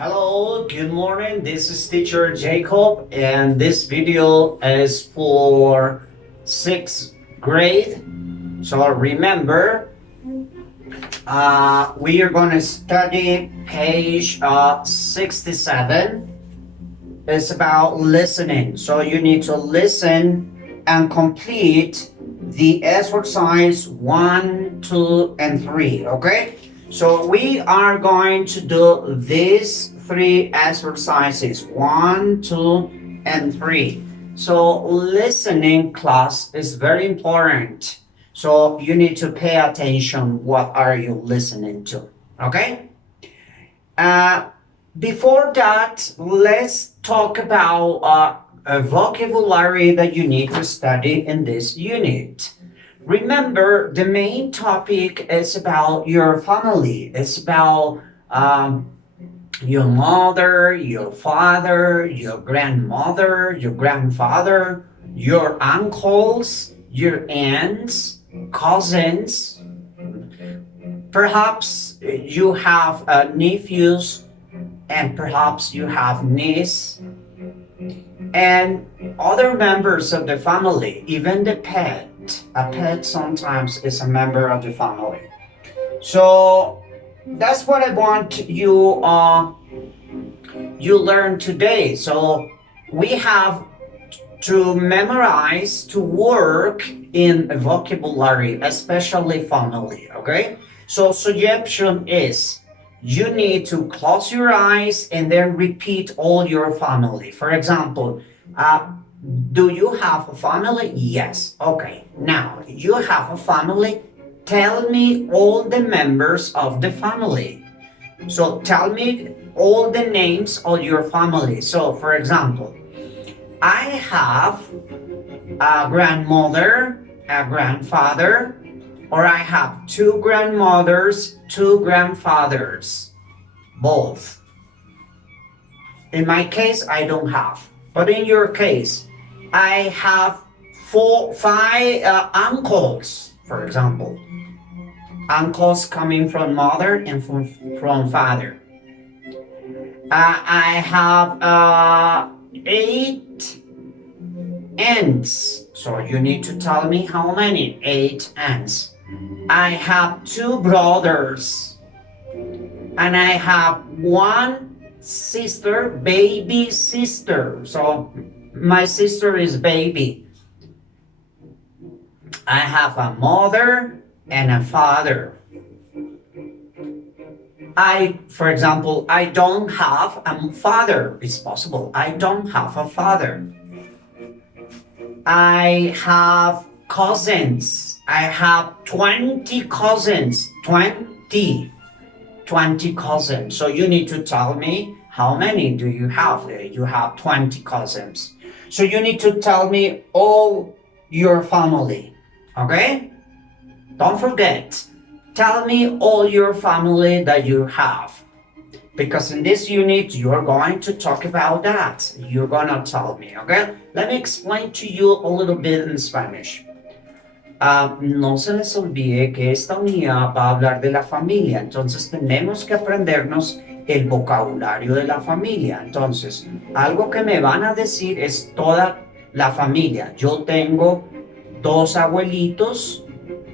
Hello, good morning. This is teacher Jacob, and this video is for sixth grade. So remember, we are going to study page 67. It's about listening. So you need to listen and complete the exercise 1, 2, and 3. Okay? So we are going to do these 3 exercises 1, 2, and 3. So listening class is very important. So you need to pay attention. What are you listening to? Okay? Before that, let's talk about a vocabulary that you need to study in this unit. Remember, the main topic is about your family. It's about your mother, your father, your grandmother, your grandfather, your uncles, your aunts, cousins. Perhaps you have nephews, and perhaps you have niece and other members of the family, even the pet. A pet sometimes is a member of the family. So that's what I want you learn today. So we have to memorize, to work in a vocabulary, especially family. Okay. So suggestion is you need to close your eyes and then repeat all your family. For example, do you have a family? Yes. Okay. Now, you have a family. Tell me all the members of the family. So tell me all the names of your family. So, for example, I have a grandmother, a grandfather, or I have 2 grandmothers, 2 grandfathers, both. In my case, I don't have. But in your case, I have 5 uncles, for example. Uncles coming from mother and from father. I have 8 aunts. So you need to tell me how many. 8 aunts. I have 2 brothers. And I have 1 sister, baby sister. So my sister is baby. I have a mother and a father. For example, I don't have a father. It's possible. I don't have a father. I have cousins. I have 20 cousins. 20 cousins. So you need to tell me how many do you have? You have 20 cousins. So you need to tell me all your family. Okay? Don't forget. Tell me all your family that you have. Because in this unit, you're going to talk about that. You're going to tell me, okay? Let me explain to you a little bit in Spanish. No se les olvide que esta unidad va a hablar de la familia, entonces tenemos que aprendernos el vocabulario de la familia. Entonces, algo que me van a decir es toda la familia. Yo tengo 2 abuelitos,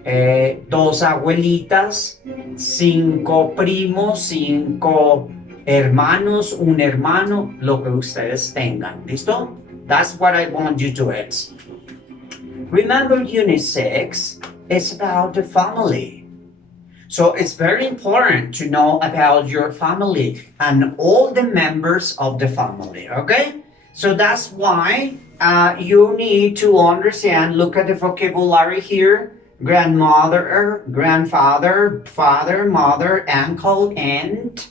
2 abuelitas, 5 primos, 5 hermanos, un hermano, lo que ustedes tengan. ¿Listo? That's what I want you to do it. Remember, Unit 6 is about the family. So it's very important to know about your family and all the members of the family, okay? So that's why you need to understand, look at the vocabulary here. Grandmother, grandfather, father, mother, uncle, aunt,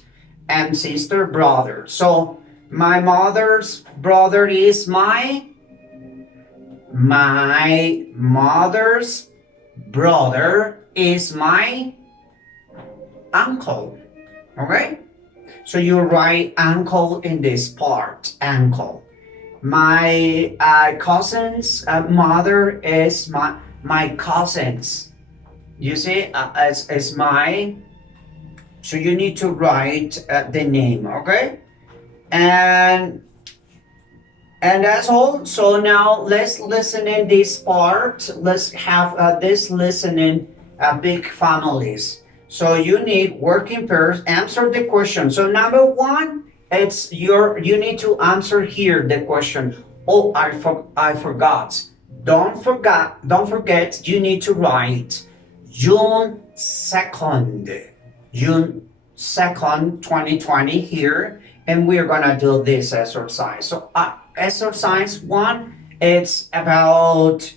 and sister, brother. So my mother's brother is my mother's brother is my uncle. Okay? So you write uncle in this part, uncle. My cousin's mother is my cousins. You see, as my. So you need to write the name, okay? and that's all. So now let's listen in this part. Let's have this listening big families. So you need working pairs. Answer the question. So number one, it's you need to answer here the question. Oh, I forgot. Don't forget. You need to write June 2nd. June 2nd, 2020 here, and we're gonna do this exercise. So exercise one, it's about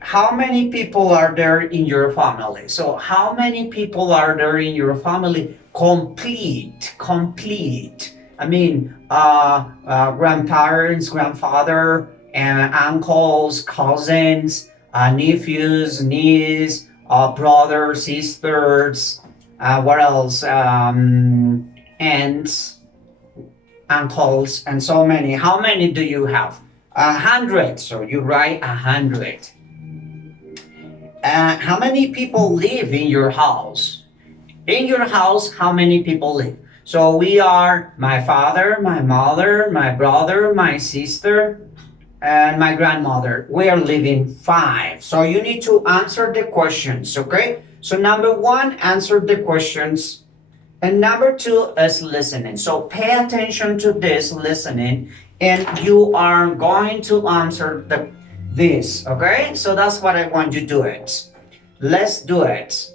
how many people are there in your family. So how many people are there in your family? Complete. I mean, grandparents, grandfather, and uncles, cousins, nephews, nieces, brothers, sisters. What else? Aunts, uncles, and so many. How many do you have? 100. So you write 100. How many people live in your house? In your house, how many people live? So we are my father, my mother, my brother, my sister, and my grandmother. We are living 5. So you need to answer the questions, okay? So number one, answer the questions. And number two is listening. So pay attention to this listening, and you are going to answer this, okay? So that's what I want you to do it. Let's do it.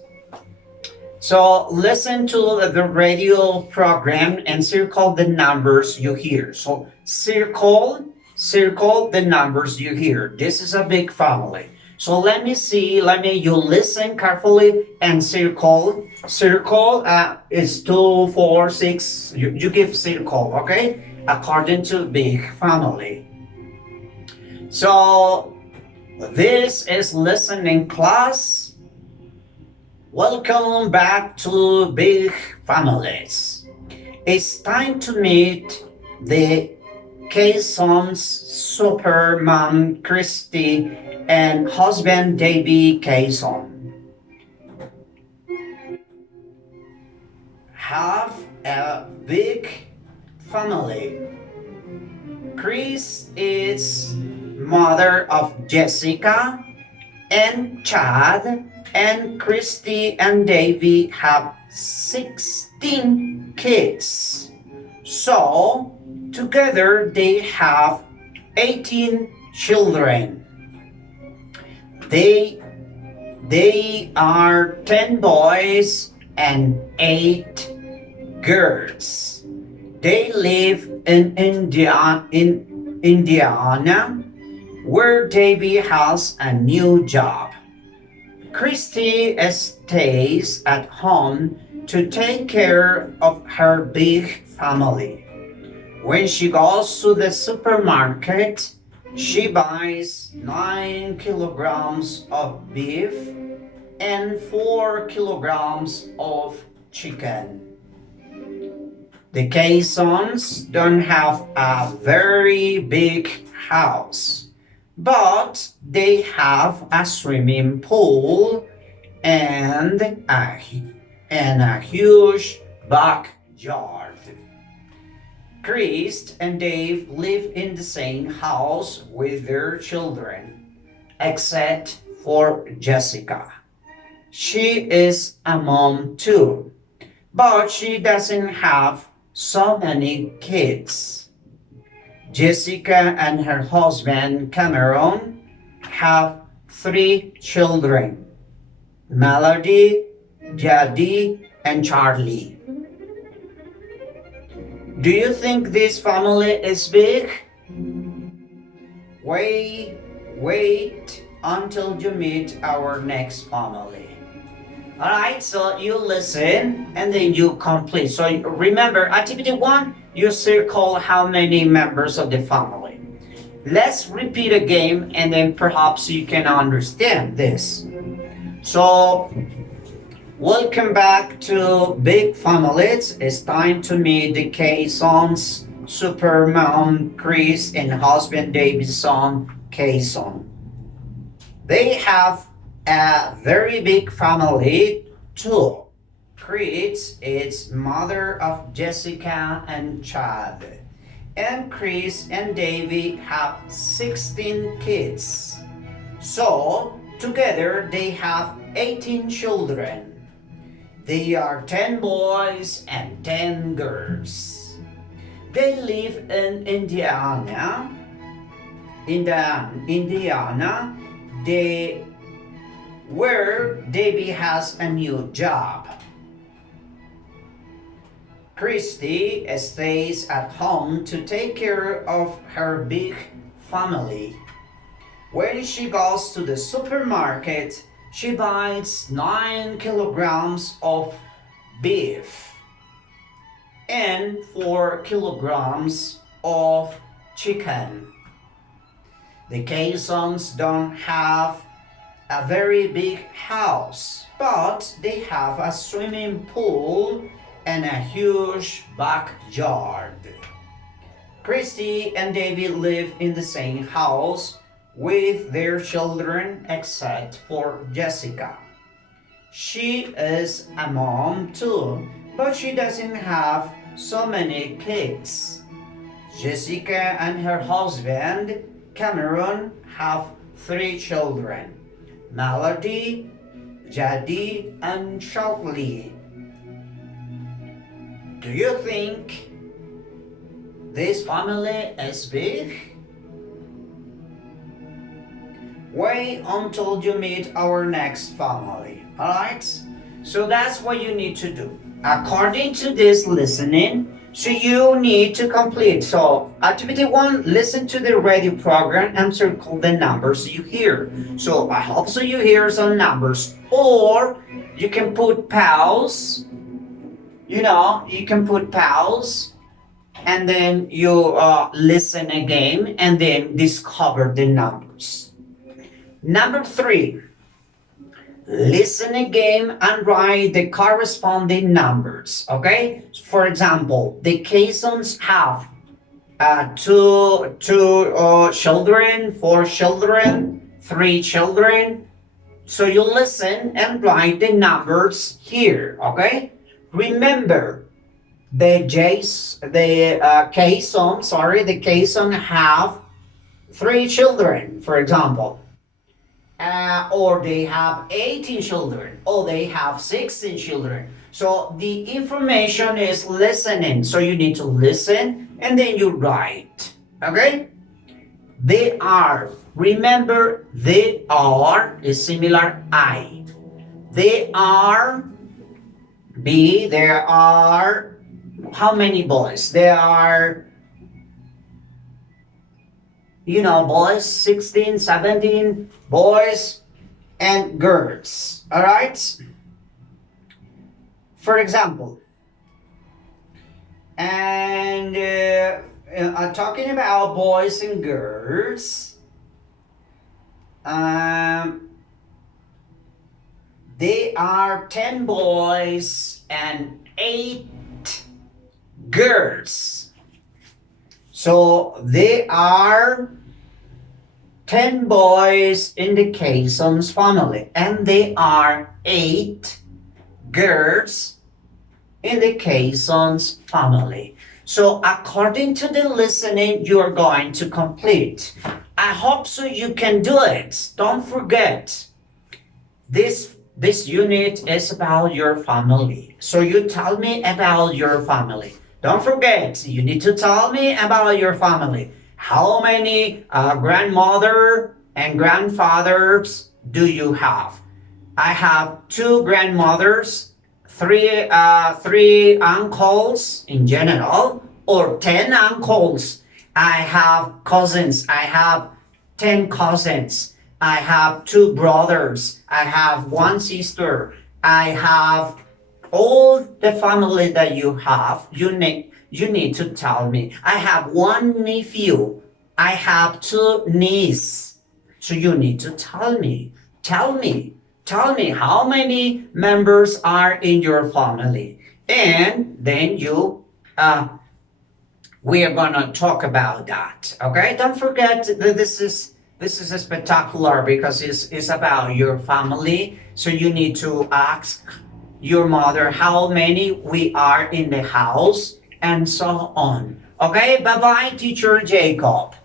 So listen to the radio program and circle the numbers you hear. So circle the numbers you hear. This is a big family. So let me see, you listen carefully and circle. Circle is 2, 4, 6. You give circle, okay? According to big family. So this is listening class. Welcome back to Big Families. It's time to meet the Kayson's super mom Christy and husband Davy Kayson. Have a big family. Chris is mother of Jessica and Chad, and Christy and Davy have 16 kids. So together they have 18 children. They are 10 boys and 8 girls. They live in Indiana, where Davy has a new job. Christy stays at home to take care of her big family. When she goes to the supermarket, she buys 9 kilograms of beef and 4 kilograms of chicken. The Kaysons don't have a very big house, but they have a swimming pool and a huge backyard. Chris and Dave live in the same house with their children, except for Jessica. She is a mom too, but she doesn't have so many kids. Jessica and her husband Cameron have 3 children: Melody, Jaddy, and Charlie. Do you think this family is big? Wait until you meet our next family. Alright, so you listen and then you complete. So remember, activity 1, you circle how many members of the family. Let's repeat a game and then perhaps you can understand this. So, welcome back to Big Families. It's time to meet the Kaysons, super mom Chris and husband David's son Kayson. They have a very big family too. Chris is mother of Jessica and Chad. and Chris and Davy have 16 kids. So, together they have 18 children. They are 10 boys and 10 girls. They live in Indiana. Indiana, where Davy has a new job. Christy stays at home to take care of her big family. When she goes to the supermarket, she buys 9 kilograms of beef and 4 kilograms of chicken. The Caissons don't have a very big house, but they have a swimming pool and a huge backyard. Christy and David live in the same house with their children except for Jessica. She is a mom too, but she doesn't have so many kids. Jessica and her husband, Cameron, have 3 children: Melody, Jaddy, and Charlie. Do you think this family is big? Wait until you meet our next family, alright? So that's what you need to do. According to this listening, so you need to complete. So activity 1, listen to the radio program and circle the numbers you hear. So I hope so you hear some numbers, or you can put pause. You can put pause and then you listen again and then discover the numbers. Number 3, listen again and write the corresponding numbers, okay? For example, the Caissons have 2 children, 4 children, 3 children. So you listen and write the numbers here, okay? Remember, the Caisson have 3 children, for example. Or they have 18 children, or they have 16 children. So the information is listening. So you need to listen and then you write, okay? They are, remember, they are is similar I. They are, B, there are, how many boys? There are, boys, 16, 17 boys and girls, all right? For example, and talking about boys and girls, they are 10 boys and 8 girls. So they are 10 boys in the Caissons family, and they are 8 girls in the Caissons family. So according to the listening, you are going to complete. I hope so you can do it. Don't forget, this unit is about your family. So you tell me about your family. Don't forget, you need to tell me about your family. How many grandmother and grandfathers do you have? I have 2 grandmothers, 3 uncles in general, or 10 uncles. I have cousins. I have 10 cousins. I have 2 brothers. I have 1 sister. I have all the family that you have. You need to tell me. I have 1 nephew. I have 2 nieces. So you need to tell me. Tell me how many members are in your family. And then we are gonna talk about that. Okay? Don't forget that this is a spectacular because it's about your family. So you need to ask your mother how many we are in the house and so on. Okay, bye bye, teacher Jacob.